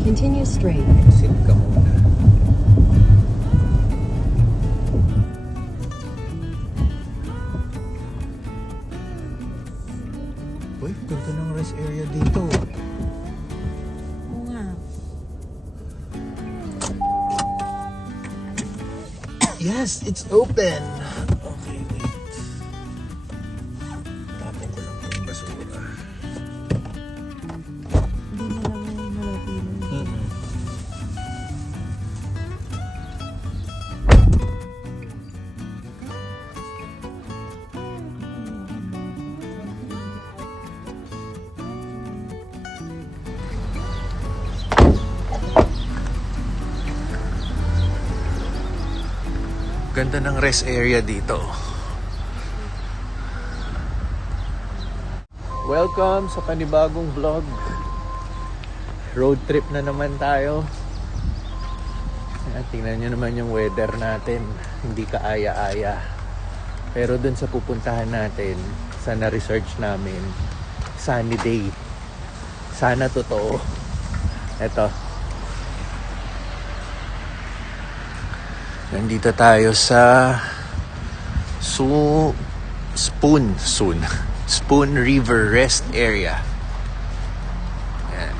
Continue straight. Exit ka muna. Uy, ganda ng rest area dito. Oo nga. Yes, it's open. Okay, wait. Tapon ko lang itong basura. Hindi na lang malapilo. Ganda ng rest area dito. Welcome sa panibagong vlog. Road trip na naman tayo. Ayan, tingnan nyo naman yung weather natin. Hindi kaaya-aya. Pero dun sa pupuntahan natin, sa na-research namin, sunny day. Sana totoo. Eto. Nandito tayo sa Spoon River Rest Area. Ayan.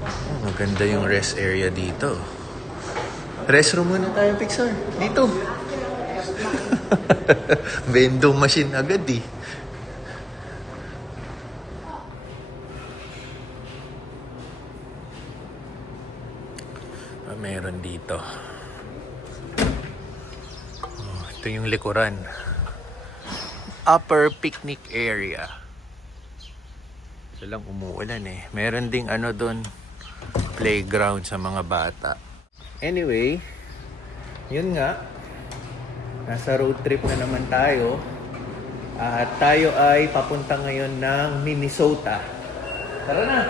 Oh, maganda yung rest area dito. Restroom muna tayo, Pixar. Dito. Vending machine agad eh. Meron dito. Oh, ito yung likuran. Upper picnic area. Ito lang umuulan eh. Meron ding ano doon, playground sa mga bata. Anyway, yun nga. Nasa road trip na naman tayo. At tayo ay papunta ngayon ng Minnesota. Tara na!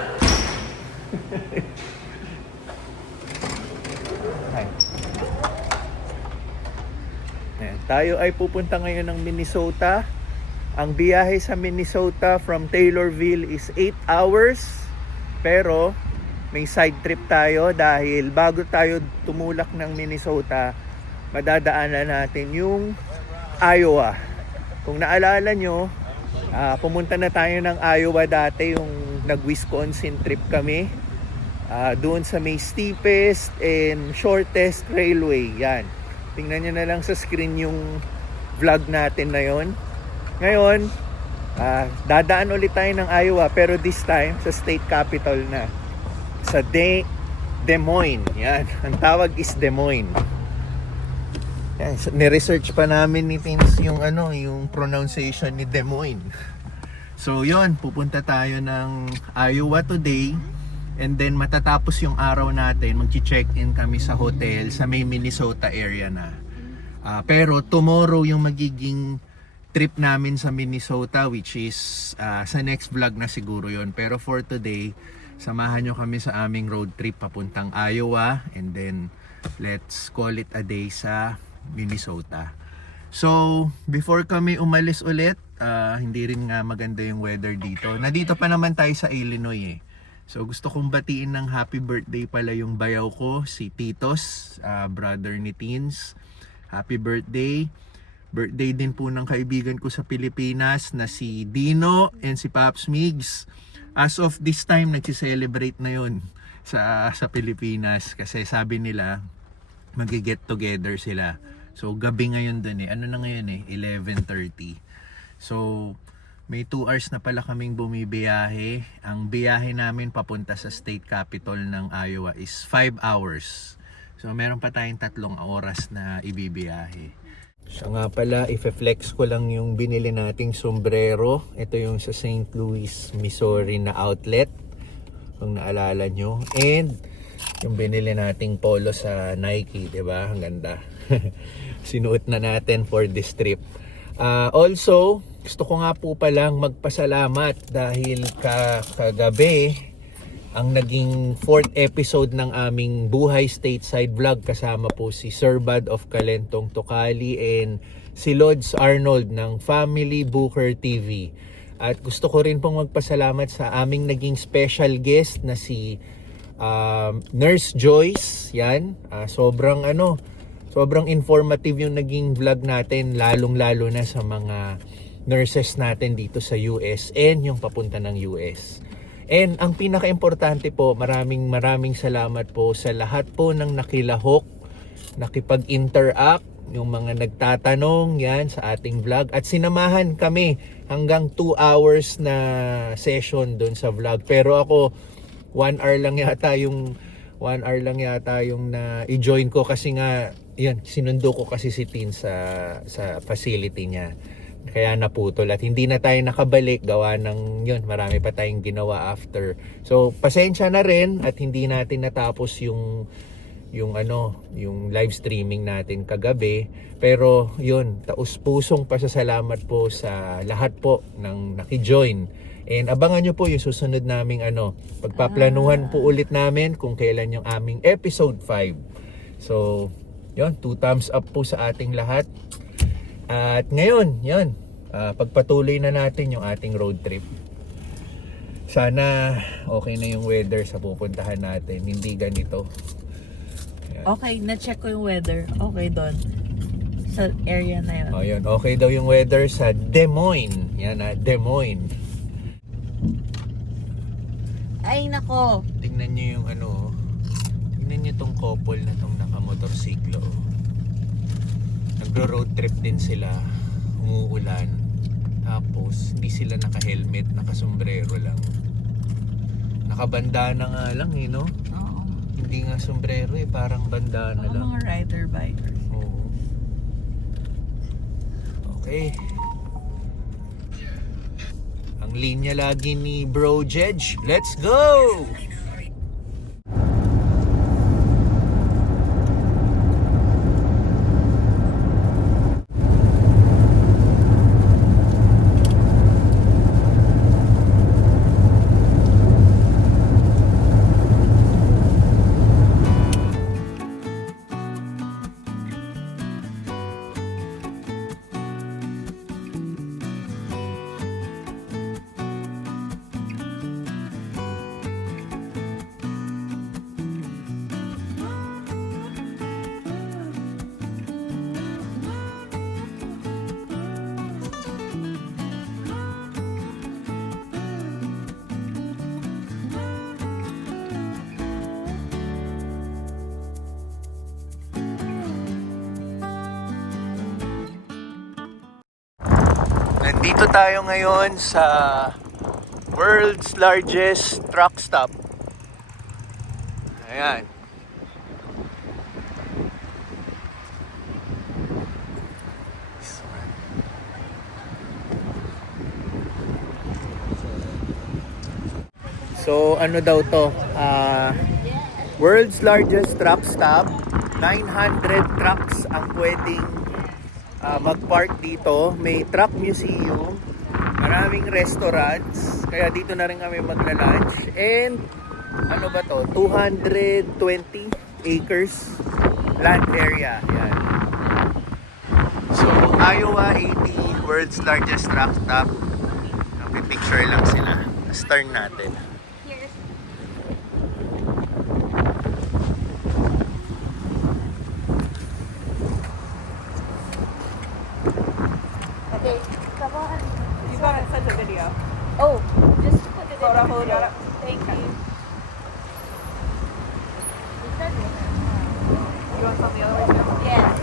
Ayan, tayo ay pupunta ngayon ng Minnesota. Ang biyahe sa Minnesota from Taylorville is 8 hours. Pero may side trip tayo dahil bago tayo tumulak ng Minnesota, madadaanan natin yung Iowa. Kung naalala nyo, pumunta na tayo ng Iowa dati, yung nag-Wisconsin trip kami. Doon sa may steepest and shortest railway. Yan. Tingnan nyo na lang sa screen yung vlog natin na yon. Ngayon, dadaan ulit tayo ng Iowa, pero this time sa state capital na. Sa Des Moines. Yan. Ang tawag is Des Moines. Yan. Ni-research pa namin ni Tins yung pronunciation ni Des Moines. So yon, pupunta tayo ng Iowa today. And then matatapos yung araw natin, mag-check-in kami sa hotel sa may Minnesota area na. Pero tomorrow yung magiging trip namin sa Minnesota, which is sa next vlog na siguro yon. Pero for today, samahan nyo kami sa aming road trip papuntang Iowa. And then let's call it a day sa Minnesota. So before kami umalis ulit, hindi rin nga maganda yung weather dito. Nandito pa naman tayo sa Illinois eh. So gusto kong batiin ng happy birthday pala yung bayaw ko, si Titos, brother ni Teens. Happy birthday. Birthday din po ng kaibigan ko sa Pilipinas na si Dino and si Paps Migs. As of this time, nagsi-celebrate na yun sa Pilipinas kasi sabi nila mag-get together sila. So gabi ngayon dun eh. Ano na ngayon eh? 11:30. So may 2 hours na pala kaming bumibiyahe. Ang biyahe namin papunta sa state capital ng Iowa is 5 hours. So meron pa tayong 3 oras na ibibiyahe. So nga pala, i-flex ko lang yung binili nating sombrero. Ito yung sa St. Louis, Missouri na outlet. Kung naalala nyo. And yung binili nating polo sa Nike, diba? Ang ganda. Sinuot na natin for this trip. Also, gusto ko nga po palang magpasalamat dahil kagabi ang naging 4th episode ng aming Buhay Stateside Vlog. Kasama po si Sir Bud of Calentong Tocali and si Lods Arnold ng Family Booker TV. At gusto ko rin pong magpasalamat sa aming naging special guest na si Nurse Joyce. Yan, sobrang informative yung naging vlog natin, lalong-lalo na sa mga nurses natin dito sa US and yung papunta ng US. And ang pinaka-importante po, maraming salamat po sa lahat po ng nakilahok, nakipag-interact, yung mga nagtatanong yan sa ating vlog. At sinamahan kami hanggang 2 hours na session doon sa vlog. Pero ako, 1 hour lang yata yung na i-join ko kasi nga, yan, sinundo ko kasi si Tin sa facility niya. Kaya naputol at hindi na tayo nakabalik gawa ng yun, marami pa tayong ginawa after. So pasensya na rin at hindi natin natapos yung live streaming natin kagabi, pero yun, taus-pusong pasasalamat po sa lahat po ng naki-join. And abangan nyo po yung susunod naming pagpaplanuhan po ulit namin kung kailan yung aming episode 5. So yun, 2 thumbs up po sa ating lahat. At ngayon, yun, pagpatuloy na natin yung ating road trip. Sana okay na yung weather sa pupuntahan natin, hindi ganito. Ayan. Okay, na-check ko yung weather. Okay doon. Sa area na yun. Oh, yun, okay daw yung weather sa Des Moines. Yan Des Moines. Ay, nako. Tingnan nyo yung tingnan nyo tong couple na tong nakamotorsiklo. Nagro-road trip din sila, umuulan, tapos hindi sila naka-helmet, naka-sombrero lang. Nakabandana nga lang no? Oo. Hindi nga sombrero parang bandana lang. Mga rider bikers. Oo. Okay. Ang linya lagi ni Bro Jedge. Let's go! Nandito tayo ngayon sa world's largest truck stop. Ayan. So ano daw to? World's largest truck stop. 900 trucks ang pwedeng mag-park dito. May truck museum, maraming restaurants, kaya dito na rin kami magla-lunch. And ano ba to? 220 acres land area. Yan. So Iowa 80, world's largest truck stop. Picture lang sila. Let's turn natin. Okay, come on. You got it, such a video. Oh, just put it Hold in on, the hold video. on. Thank you. You want some the other way too? Yeah.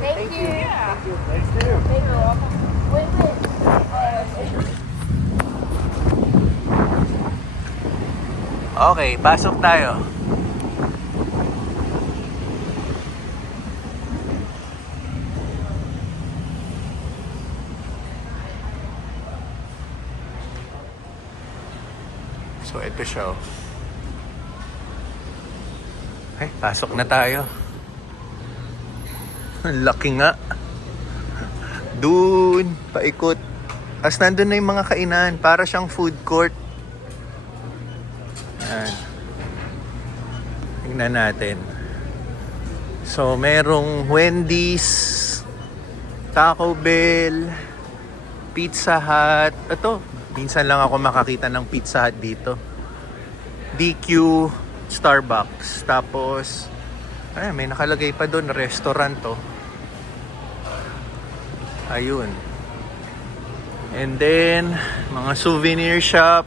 Thank you. Yeah. Let's do. Wait. Okay, pasok tayo. So ito siya. Ay, pasok na tayo. Ang laki nga. Doon, paikot. As nandun na yung mga kainan, para siyang food court. Yan. Tingnan natin. So, merong Wendy's, Taco Bell, Pizza Hut. Ito, minsan lang ako makakita ng Pizza Hut dito. DQ, Starbucks. Tapos, ay, may nakalagay pa doon, restaurant to. Ayun. And then, mga souvenir shop.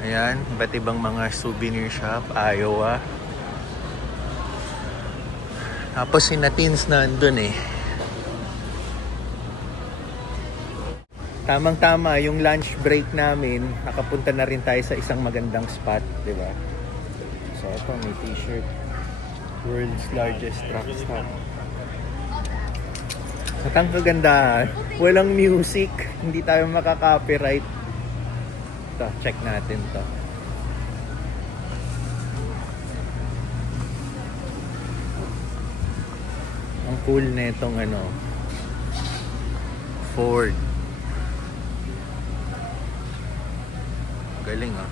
Ayan, iba't ibang mga souvenir shop. Iowa. Tapos si Natins nandun eh. Tamang-tama, yung lunch break namin, nakapunta na rin tayo sa isang magandang spot, di ba? So, ito, may t-shirt. World's largest truck stop. At ang kagandahan, walang music, hindi tayo makaka-copyright. Ito, check natin to. Ang cool na itong Ford. Galing ah.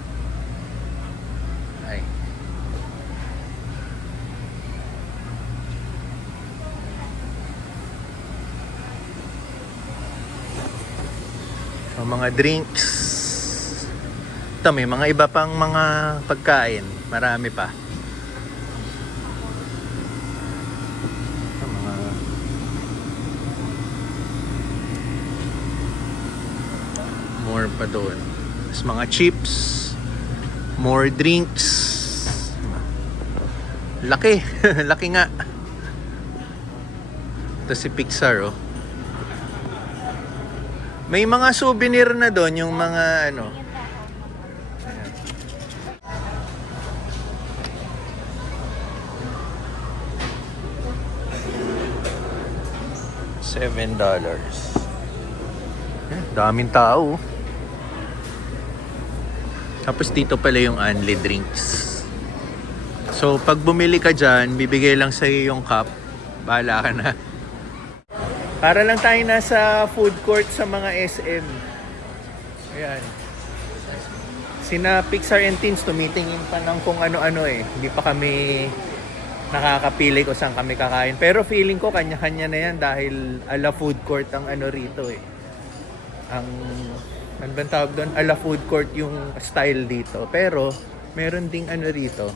Ay. So, mga drinks. Ito, may mga iba pang mga pagkain. Marami pa. Ito, mga more pa doon. Tapos mga chips. More drinks. Laki. Laki nga. Ito si Pixar, oh. May mga souvenir na doon, yung mga ano. Ayan. $7. Daming tao. Tapos dito pala yung only drinks. So pag bumili ka dyan, bibigay lang sa'yo yung cup. Bahala ka na. Para lang tayo nasa food court sa mga SM. Ayan. Sina Pixar and Teens tumitingin pa ng kung ano-ano eh. Hindi pa kami nakakapili kung saan kami kakain. Pero feeling ko kanya-kanya na yan dahil ala food court ang ano rito eh. Ang ano bang tawag doon? Ala food court yung style dito. Pero meron ding ano rito.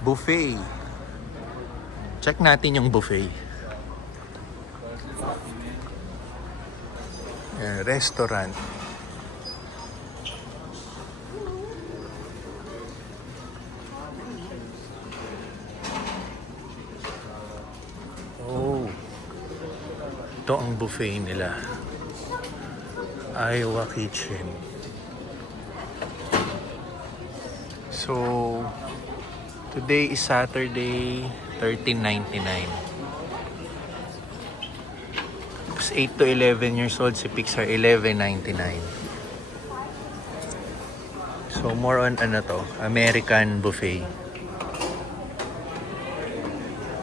Buffet. Check natin yung buffet. Restaurant. Oh. Ito ang buffet nila. Iowa Kitchen. So, today is Saturday, $13.99. 8 to 11 years old si Pixar, $11.99. So more on ano to, American buffet.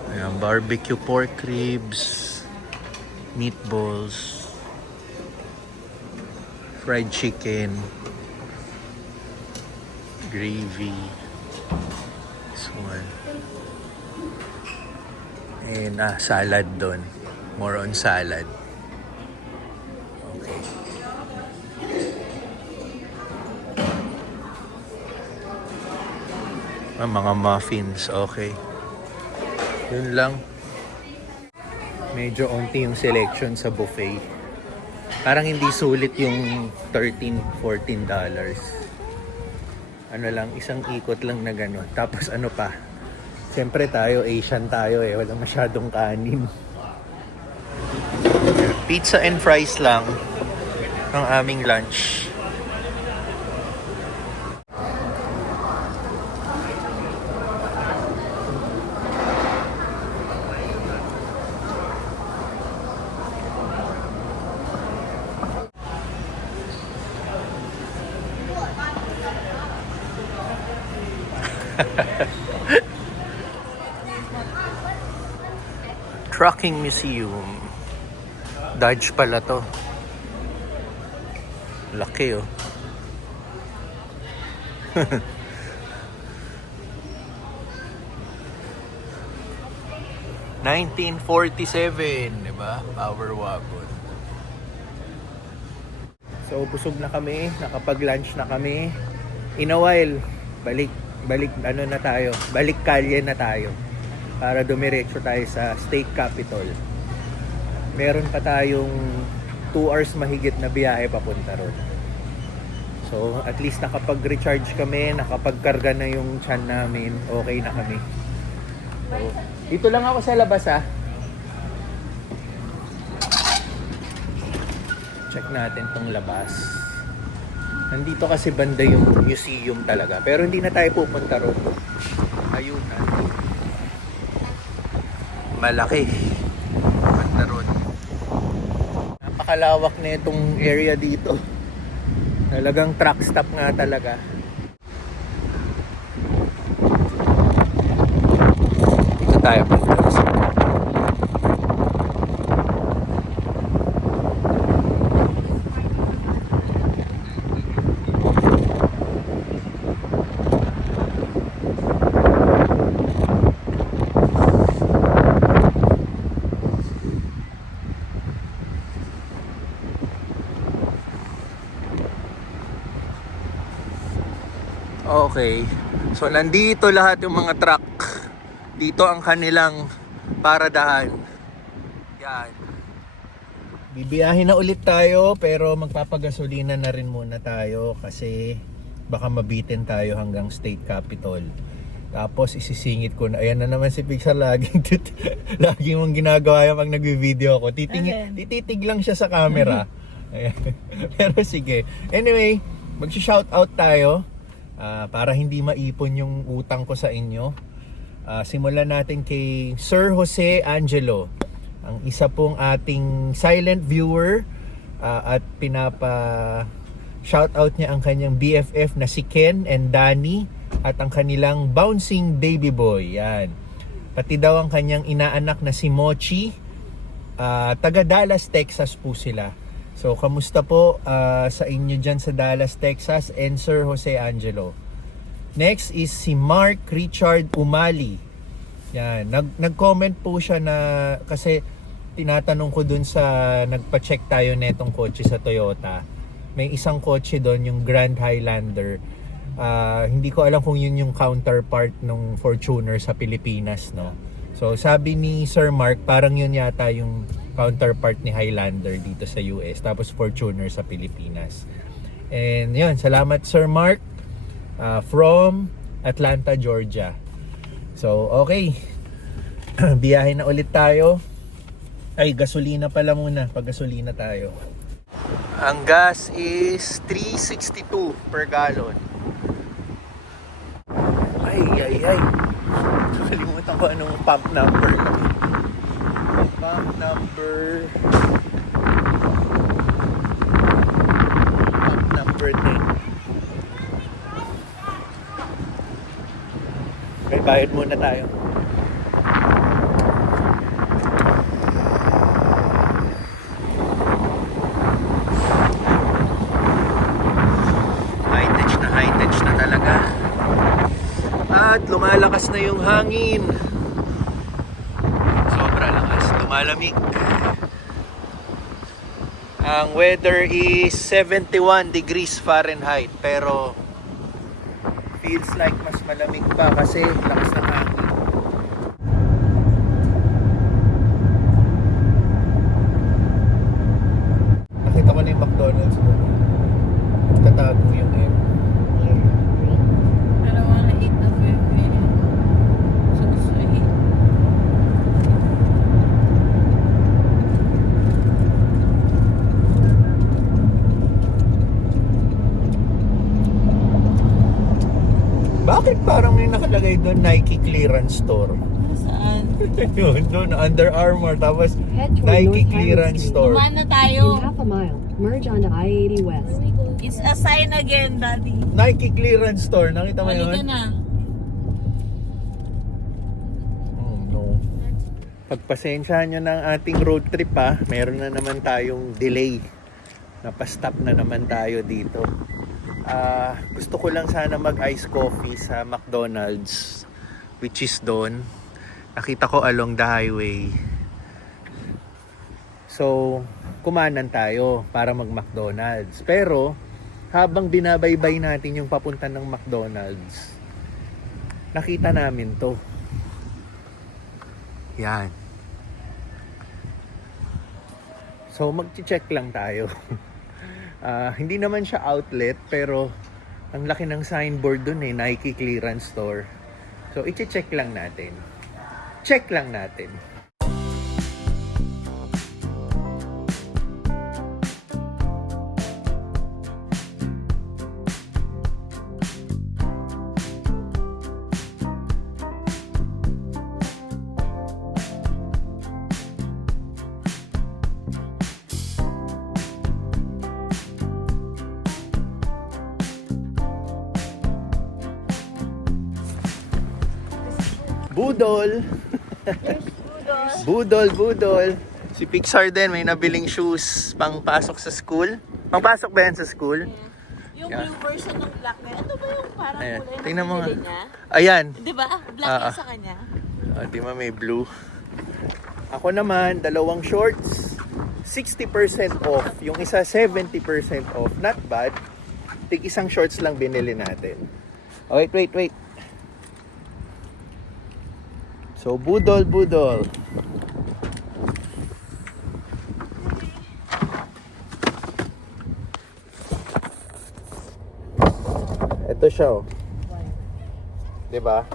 Ayan, barbecue pork ribs, meatballs, fried chicken, gravy, this one. And salad doon. More on salad. Mga muffins, okay. Yun lang. Medyo onti yung selection sa buffet. Parang hindi sulit yung $13-14. Ano lang, isang ikot lang na gano'n. Tapos ano pa, siyempre tayo, Asian tayo eh. Walang masyadong kanin. Pizza and fries lang ang aming lunch. Trucking Museum. Dodge pala to. Laki oh. (1947), di ba? Power wagon. So, busog na kami. Nakapag-lunch na kami. In a while, balik ano na tayo. Balik kalye na tayo. Para dumiretso tayo sa State Capitol. Meron pa tayong 2 hours mahigit na biyahe papunta ron. So, at least nakapag-recharge kami, nakapag-karga na yung tiyan namin. Okay na kami. So, dito lang ako sa labas ah. Check natin tong labas. Nandito kasi banda yung museum talaga. Pero hindi na tayo pupunta ron. Ayun na. Malaki. Banda ron. Napakalawak na itong area dito. Talagang truck stop nga talaga. Dito tayo punta. Okay. So, nandito lahat yung mga truck. Dito ang kanilang paradahan. Yan. Bibiyahin na ulit tayo pero magpapagasolina na rin muna tayo kasi baka mabitin tayo hanggang State Capitol. Tapos isisingit ko na. Ayan na naman si Pixar laging mong ginagawa yan pag nagvi-video ako. Tititig lang siya sa camera. Ayan. Pero sige. Anyway, mag-shoutout tayo. Para hindi maipon yung utang ko sa inyo. Simulan natin kay Sir Jose Angelo, ang isa pong ating silent viewer, at shoutout niya ang kanyang BFF na si Ken and Danny at ang kanilang bouncing baby boy. Yan. Pati daw ang kanyang inaanak na si Mochi. Taga Dallas, Texas po sila. So, kamusta po sa inyo dyan sa Dallas, Texas and Sir Jose Angelo. Next is si Mark Richard Umali. Yan. Nag-comment po siya na kasi tinatanong ko dun sa nagpa-check tayo netong kotse sa Toyota. May isang kotse doon, yung Grand Highlander. Hindi ko alam kung yun yung counterpart ng Fortuner sa Pilipinas, no? So, sabi ni Sir Mark, parang yun yata yung counterpart ni Highlander dito sa US. Tapos Fortuner sa Pilipinas. And yun, salamat Sir Mark from Atlanta, Georgia. So, okay. Biyahe na ulit tayo. Ay, gasolina pala muna. Pag-gasolina tayo. Ang gas is $3.62 per gallon. Ay. Nakalimutan ko anong pump number. Pump number 10. Okay, bayad muna tayo. High-tech na talaga. At lumalakas na yung hangin. Sobra lakas. Lumalamig. Ang weather is 71 degrees Fahrenheit. Pero feels like mas malamig pa kasi lakas ng hangin. Nakita ko na yung McDonald's mo. Tatago yung M. I don't wanna eat the food. So sweet. Bakit parang may nakalagay doon Nike clearance store? Saan? Yun, doon Under Armour tapos Head toward Nike North clearance Street. store. Kumain na In tayo. half a mile, merge onto I-80 West. It's a sign again, Daddy. Nike clearance store, nakita mo Halika yun? na. Oh no. Pagpasensyahan nyo ng ating road trip ha. Meron na naman tayong delay. Napastop na naman tayo dito. Gusto ko lang sana mag-ice coffee sa McDonald's, which is doon. Nakita ko along the highway. So, kumanan tayo para mag-McDonald's. Pero, habang binabaybay natin yung papunta ng McDonald's, nakita namin to. Yan. So, mag-check lang tayo. Hindi naman siya outlet, pero ang laki ng signboard dun eh, Nike Clearance Store. So, i-check lang natin. Check lang natin. Budol! Budol! Si Pixar din, may nabiling shoes pang pasok sa school. Pang pasok ba yan sa school? Yung Yeah. blue version ng black na, ano ba yung parang Ayan, kulay na tingnan mo nga. pinili niya? Ayan. Di ba? Black yung sa kanya. Di ba may blue? Ako naman, dalawang shorts. 60% off. Yung isa 70% off. Not bad. Tig isang shorts lang binili natin. Oh, wait. So, budol. Ito siya, oh. Diba?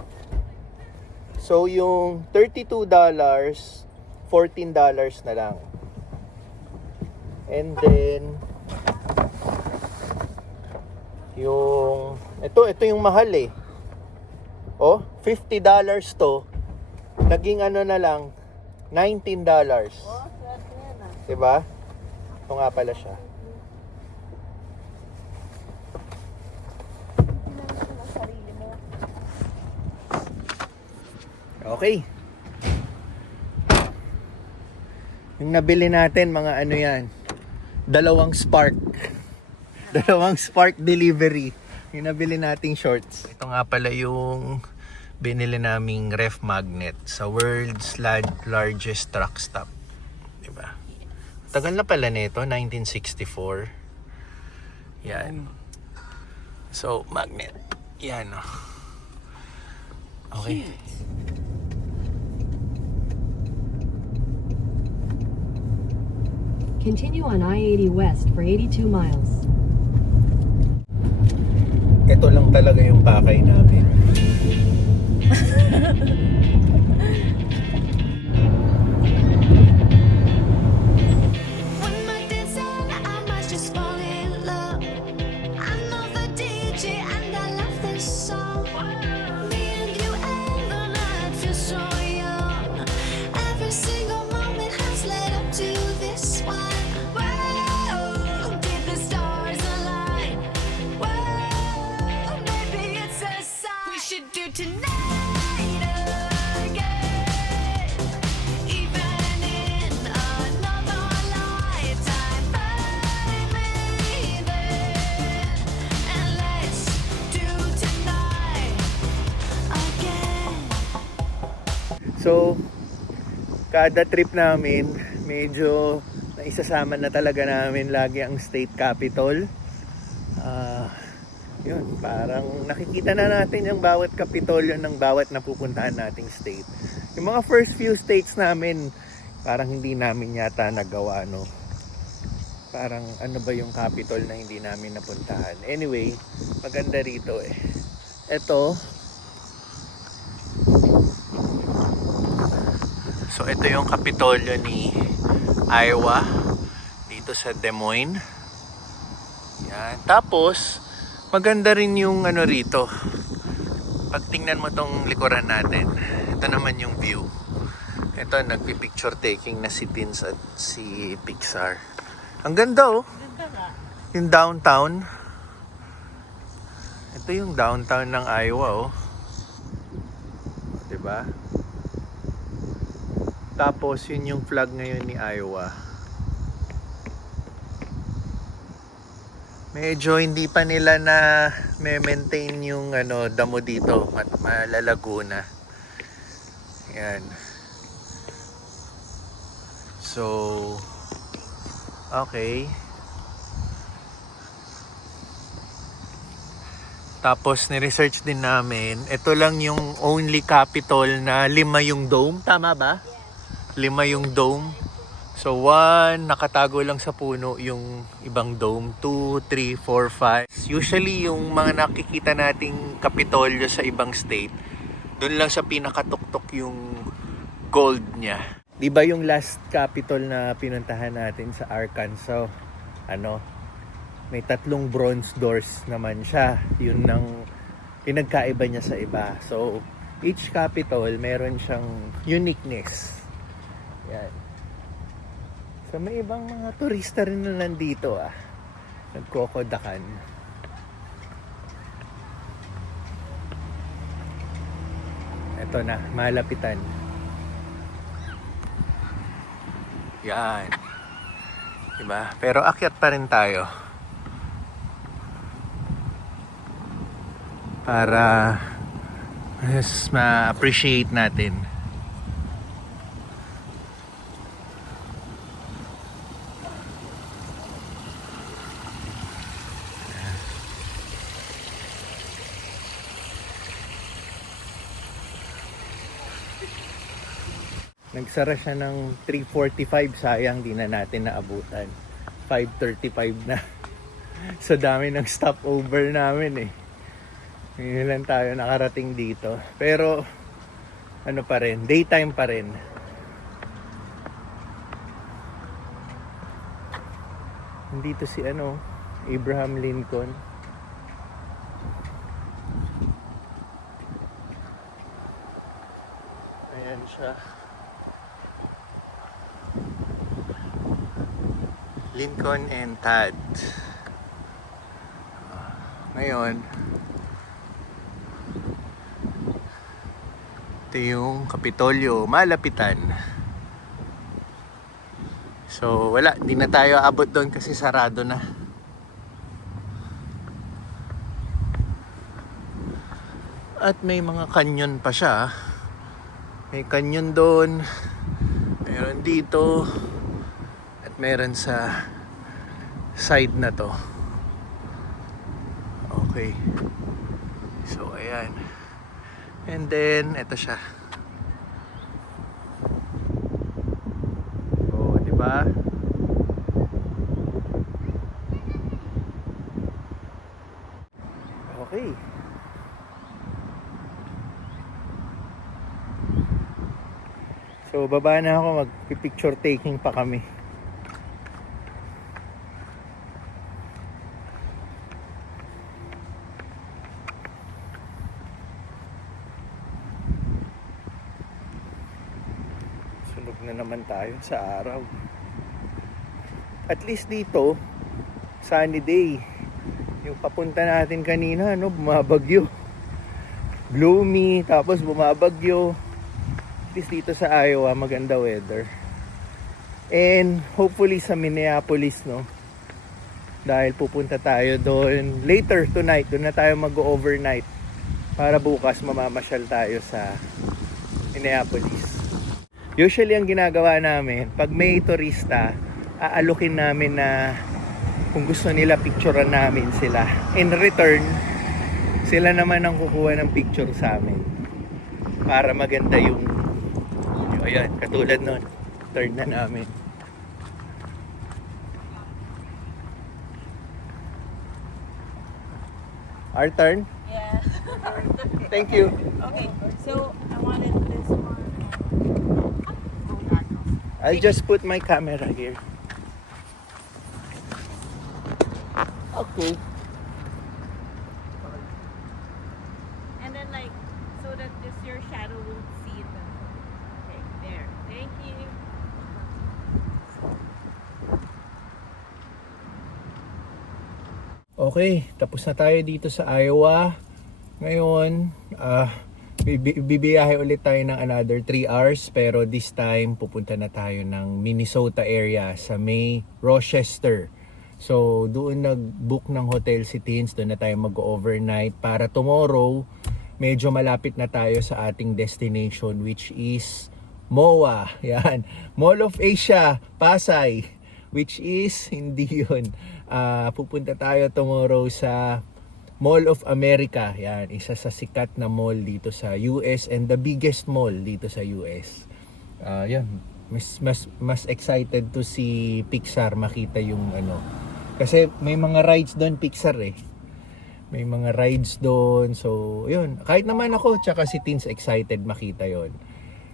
So, yung $32, $14 na lang. And then, yung, ito yung mahal eh. Oh, $50 to. Naging ano na lang, $19. Oh, swerte yan ah. Diba? Ito nga pala siya. Okay. Yung nabili natin, mga ano yan, dalawang Spark delivery. Yung nabili nating shorts. Ito nga pala yung binili naming ref magnet sa world's largest truck stop. Diba? Tagal na pala nito, 1964. Yan. So, magnet. Yan, oh. Okay. Continue on I-80 West for 82 miles. Ito lang talaga yung pakay namin. When my dad said I must just fall in love, I know the DJ and I love this song. Me and you and the night feel so young. Every single moment has led up to this one. Whoa, did the stars align? Whoa, maybe it's a sign. We should do tonight again, even in another lifetime. Find me then, and let's do tonight again. So, kada trip namin, medyo naisasama na talaga namin lagi ang state capital. Yun, parang nakikita na natin yung bawat kapitolyo ng bawat napupuntahan nating state. Yung mga first few states namin, parang hindi namin yata nagawa, no? Parang ano ba yung capital na hindi namin napuntahan. Anyway, maganda rito eh. Ito, so ito yung kapitolyo ni Iowa dito sa Des Moines. Yan. Tapos maganda rin yung ano rito. Pag tingnan mo tong likuran natin, ito naman yung view. Ito, nagpi-picture taking na si Vince at si Pixar. Ang ganda, oh. Ganda nga. Yung downtown. Ito yung downtown ng Iowa, oh. Diba? Tapos yun yung flag ngayon ni Iowa. Medyo hindi pa nila na maintain yung damo dito, malalago na. Yan. So okay. Tapos ni-research din namin, ito lang yung only capital na 5 yung dome, tama ba? 5 yung dome. So 1, nakatago lang sa puno yung ibang dome. 2, 3, 4, 5. Usually yung mga nakikita nating kapitolyo sa ibang state, doon lang sa pinakatuktok yung gold niya. Di ba yung last capital na pinuntahan natin sa Arkansas, may 3 bronze doors naman siya. Yun ang pinagkaiba niya sa iba. So, each capital meron siyang uniqueness. Yan. So, may ibang mga turista rin na nandito nagkokodakan. Ito na, malapitan. Yan. Diba? Pero akyat pa rin tayo. Para mas ma-appreciate natin. Nagsara siya ng 3:45, sayang di na natin naabutan. 5:35 na. So dami ng stopover namin Ngayon lang tayo nakarating dito. Pero pa rin, daytime pa rin. Nandito si Abraham Lincoln. Ayan siya. Lincoln and Tad. Ngayon, ito yung Kapitolyo, malapitan. So wala, hindi na tayo abot doon kasi sarado na. At may mga canyon pa siya. May canyon doon, meron dito, at meron sa side na to. Okay. So ayan. And then, eto siya. Oh, di ba? Okay. So, baba na ako, mag-picture taking pa kami. Na naman tayo sa araw. At least dito sunny day. Yung papunta natin kanina bumabagyo, gloomy, tapos bumabagyo. At least dito sa Iowa maganda weather. And hopefully sa Minneapolis dahil pupunta tayo doon later tonight. Doon na tayo mag-overnight para bukas mamamasyal tayo sa Minneapolis. Usually ang ginagawa namin, pag may turista, aalukin namin na kung gusto nila picturean namin sila. In return, sila naman ang kukuha ng picture sa amin. Para maganda yung ayan, katulad nun. Turn na namin. Our turn? Yeah. Thank you. Okay, so I wanted this one. I'll just put my camera here. Okay. And then so that your shadow won't see the. Okay, there. Thank you. Okay, tapos na tayo dito sa Iowa. Ngayon, bibiyahe ulit tayo ng another 3 hours, pero this time pupunta na tayo ng Minnesota area sa may Rochester. So doon nag-book ng hotel si Teens, doon na tayo mag-overnight para tomorrow medyo malapit na tayo sa ating destination, which is MOA. Yan, Mall of Asia, Pasay, which is hindi yun. Pupunta tayo tomorrow sa Mall of America. Yan, isa sa sikat na mall dito sa US and the biggest mall dito sa US. Yan, mas excited to see Pixar, makita yung ano. Kasi may mga rides doon, Pixar eh. May mga rides doon. So, yun. Kahit naman ako, tsaka si Teens excited makita yon.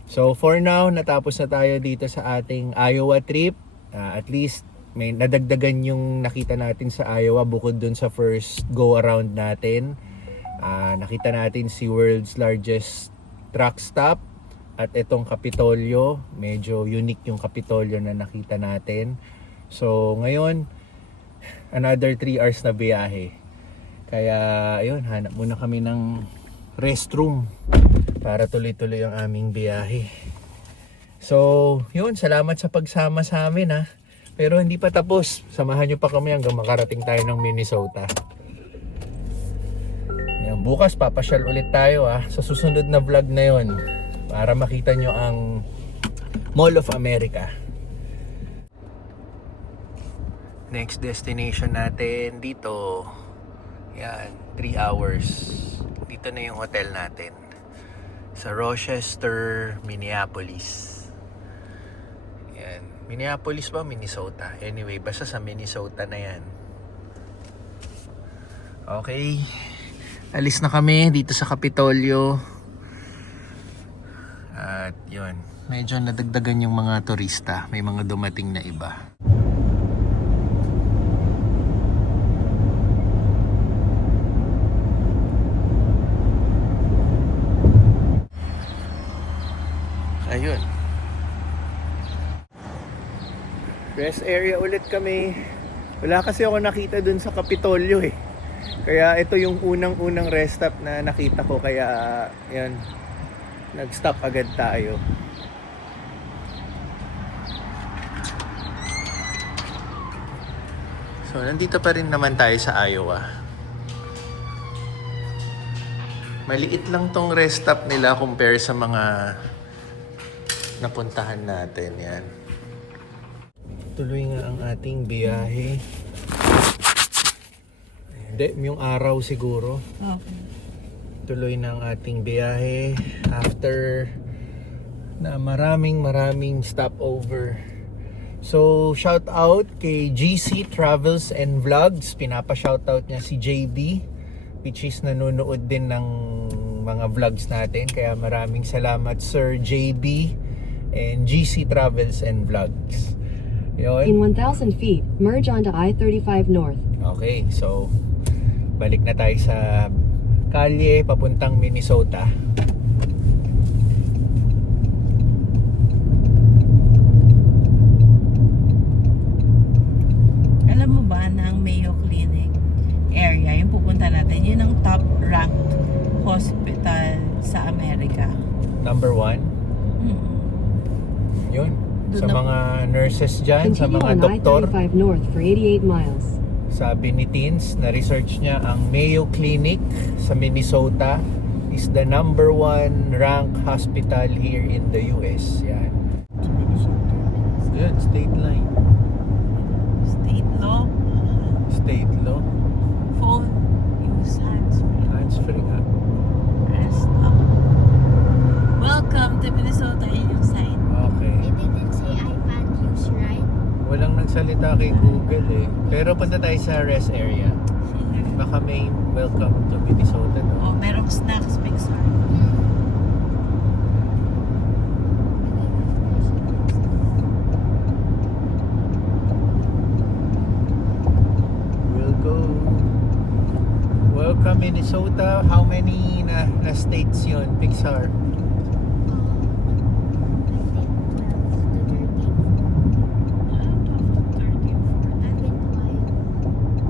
So, for now, natapos na tayo dito sa ating Iowa trip. At least, may nadagdagan yung nakita natin sa Iowa bukod dun sa first go-around natin. Nakita natin si world's largest truck stop. At itong Kapitolyo. Medyo unique yung Kapitolyo na nakita natin. So, ngayon, another 3 hours na biyahe. Kaya ayun, hanap muna kami ng restroom para tuloy-tuloy ang aming biyahe. So yun, salamat sa pagsama sa amin ha. Pero hindi pa tapos, samahan nyo pa kami hanggang makarating tayo ng Minnesota. Ayan, bukas papasyal ulit tayo ha, sa susunod na vlog na yon, para makita nyo ang Mall of America. Next destination natin dito, yan, 3 hours. Dito na yung hotel natin sa Rochester, Minneapolis. Yan, Minneapolis ba, Minnesota? Anyway, basta sa Minnesota na yan. Okay, alis na kami dito sa Kapitolyo. At yun, medyo nadagdagan yung mga turista. May mga dumating na iba. Ayun. Rest area ulit kami. Wala kasi ako nakita dun sa Kapitolyo eh. Kaya ito yung unang-unang rest stop na nakita ko. Kaya yan, nag-stop agad tayo. So nandito pa rin naman tayo sa Iowa. Maliit lang tong rest stop nila compare sa mga napuntahan natin. Yan. Tuloy nga ang ating biyahe. Hindi, yung araw siguro. Okay. Tuloy na ang ating biyahe after na maraming stopover. So, shout out kay GC Travels and Vlogs. Pinapa-shout out niya si JB, which is nanonood din ng mga vlogs natin. Kaya maraming salamat Sir JB and GC Travels and Vlogs. Yun. In 1,000 feet, merge onto I-35 North. Okay, so balik na tayo sa kalye papuntang Minnesota. Alam mo ba na ang Mayo Clinic area, yung pupunta natin, yun ang top ranked hospital sa Amerika. Number 1. Yun. Sa mga nurses dyan, sa Continue mga on doktor. I-35 North for 88 miles. Sabi ni Teens, na-research niya ang Mayo Clinic sa Minnesota is the number 1 ranked hospital here in the US. Yan. Sa Minnesota. Yan, state line. State law. State law. Phone. Use hands-free. Hands-free nga. Rest up. Welcome to Minnesota, yun yung sign. Okay. It didn't say iPad use, right? Walang nagsalita kay Google eh. Pero punta tayo sa rest area. Baka may welcome to Minnesota no? Oh, merong snacks mixer. We'll go. Welcome Minnesota. How many na states yun, Pixar?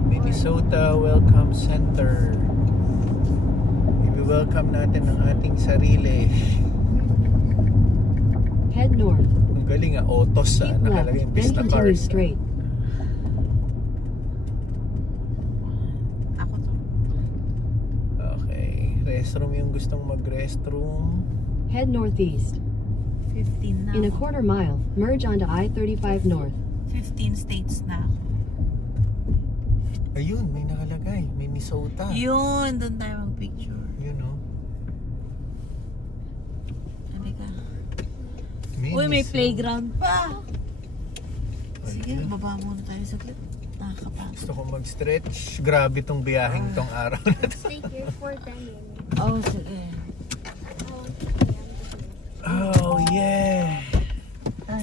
Minnesota Welcome Center. I-welcome natin ang ating sarili. Head north. Ang galing autos Keep left, nakalagay yung then Vista continue Cars. straight. Ako to. Okay, restroom yung gustong mag-restroom. Head northeast. 15 na In a ako. quarter mile, merge onto I-35 north. 15 states na ako. Ayun, may nakalagay, Minnesota. Yun, doon tayo mag-picture. Yun oh. Halika. Uy, may playground pa. Sige, Ayun. baba muna tayo saglit. Nakakapagod. Gusto ko mag-stretch. Grabe tong biyaheng tong araw na to. Stay here for 10 minutes. Oh, sige. Oh, yeah. Ay.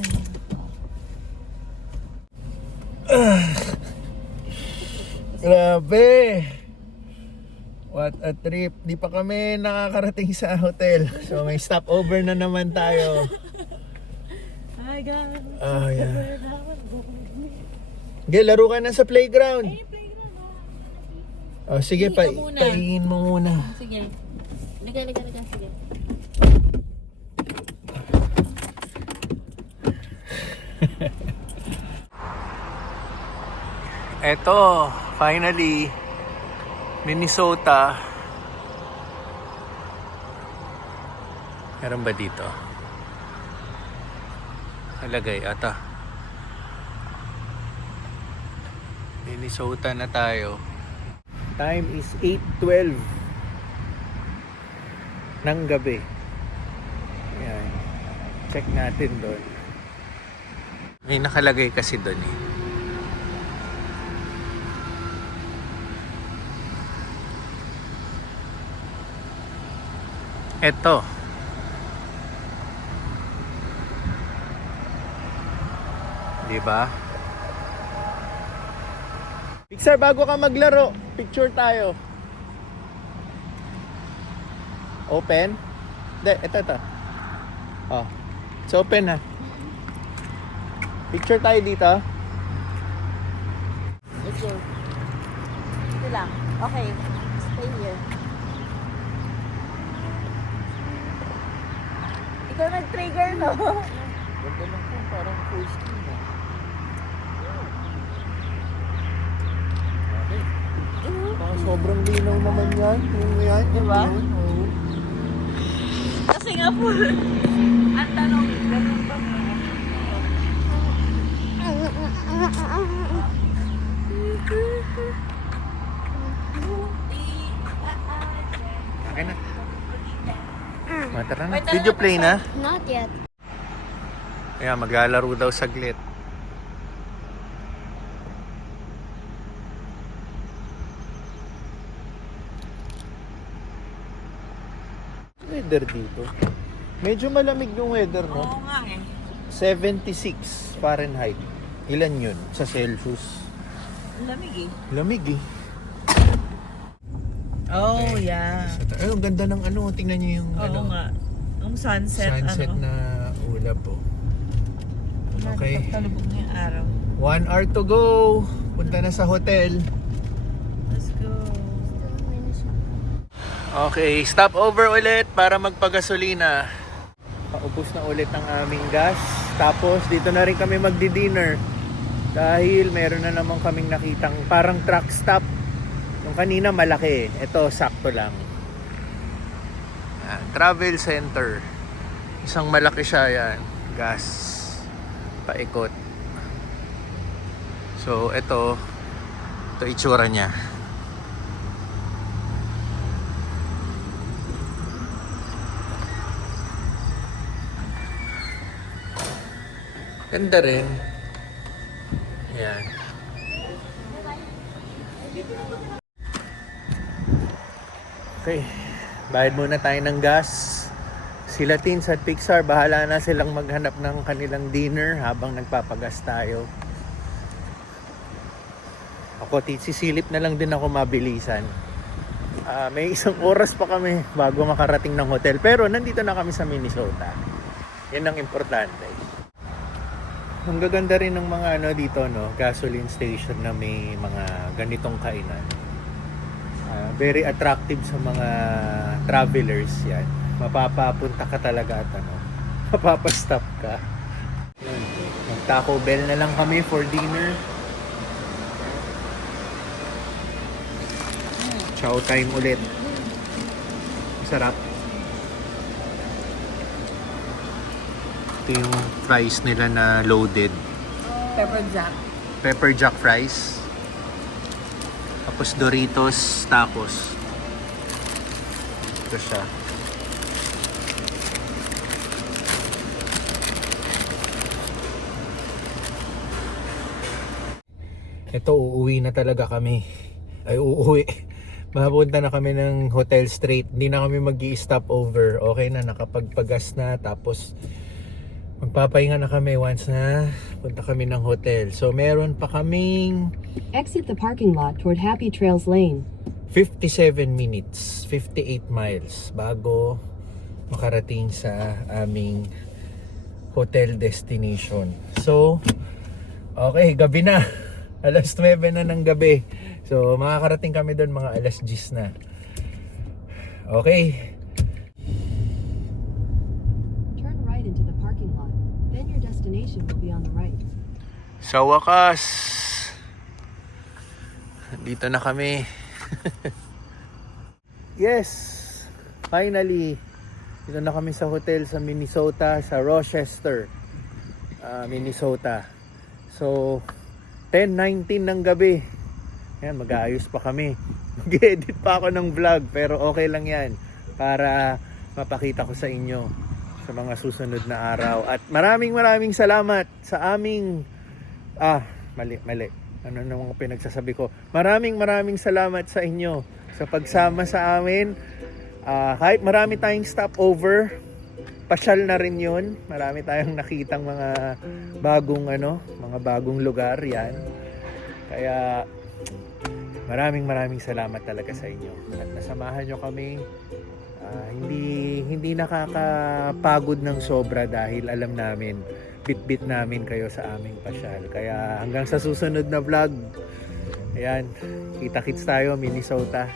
Grabe. What a trip. Di pa kami nakakarating sa hotel. So may stopover na naman tayo. Hi, guys. Oh, yeah. Okay, laro ka na sa playground. Oh, sige, Hindi ka muna. paingin mo muna. Sige. Liga. Sige. Eto, finally, Minnesota. Meron ba dito? Nalagay ata. Minnesota na tayo. Time is 8:12 ng gabi. Ayan. Check natin doon. May nakalagay kasi doon eh. Eto. Diba? Pixar, bago ka maglaro, picture tayo. Open? Hindi, ito. Oh. It's open ha. Picture tayo dito. Let's go. Ito lang. Okay. Stay here. Ikaw nag-trigger, no? Ganda lang po, parang full screen ha. Okay. Sobrang linaw naman yan. Yung yan. Diba? Yun, oo. Kasi nga po, ang tanong, ganun ba? Okay na. Tara na. Video play na. Not yet. Ayan, maglalaro daw saglit. Weather dito. Medyo malamig yung weather, no? Oo nga eh. 76 Fahrenheit. Ilan yun sa Celsius? Lamig eh. Lamig eh. Oh, yeah. Ay, ang ganda ng ano. Tingnan nyo yung Oo nga. Ang sunset, sunset ano. na ulap po. Okay. Talubog na yung araw. 1 hour to go. Punta na sa hotel. Let's go. Okay, stop over ulit para magpagasolina. Paubos na ulit ang aming gas. Tapos dito na rin kami magdi-dinner. Dahil meron na naman kaming nakitang parang truck stop. Yung kanina malaki. Ito sakto lang. Travel center. Isang malaki siya yan. Gas. Paikot. So ito itsura niya. Ganda rin. Ayan. Okay. Bayad muna tayo ng gas. Sila Teens at Pixar, bahala na silang maghanap ng kanilang dinner habang nagpapagas tayo. Ako, sisilip na lang din ako mabilisan. May isang oras pa kami bago makarating ng hotel. Pero nandito na kami sa Minnesota. Yan ang importante. Ang gaganda rin ng mga ano dito, no, gasoline station na may mga ganitong kainan. Very attractive sa mga travelers yan. Mapapapunta ka talaga at mapapastop ka. Yan. Mag-Taco Bell na lang kami for dinner. Chow time ulit. Sarap. Ito yung fries nila na loaded. Pepper jack. Pepper jack fries. Tapos Doritos tacos. Ito siya. Ito, uuwi na talaga kami. Ay, uuwi. Mapunta na kami ng hotel straight. Hindi na kami mag-i-stop over. Okay na, nakapagpagas na. Tapos, magpapahinga na kami once na punta kami ng hotel. So, meron pa kaming Exit the parking lot toward Happy Trails Lane. 57 minutes, 58 miles bago makarating sa aming hotel destination. So, okay, gabi na. Alas 9 na ng gabi. So, makakarating kami doon mga alas 10 na. Okay. Turn right into the parking lot. Then your destination will be on the right. Sa wakas, dito na kami. Yes, finally, dito na kami sa hotel sa Minnesota, sa Rochester, Minnesota. So, 10:19 ng gabi. Yan, mag-aayos pa kami. Mag-edit pa ako ng vlog, pero okay lang yan para mapakita ko sa inyo sa mga susunod na araw. At maraming salamat sa aming mali. Ano namang pinagsasabi ko? Maraming salamat sa inyo sa pagsama sa amin. Kahit marami tayong stopover, pasyal na rin yun. Marami tayong nakitang mga bagong lugar yan. Kaya maraming salamat talaga sa inyo. At nasamahan nyo kami. Hindi nakakapagod ng sobra dahil alam namin, bit namin kayo sa aming pasyal. Kaya hanggang sa susunod na vlog, ayan, kita-kits tayo, Minnesota.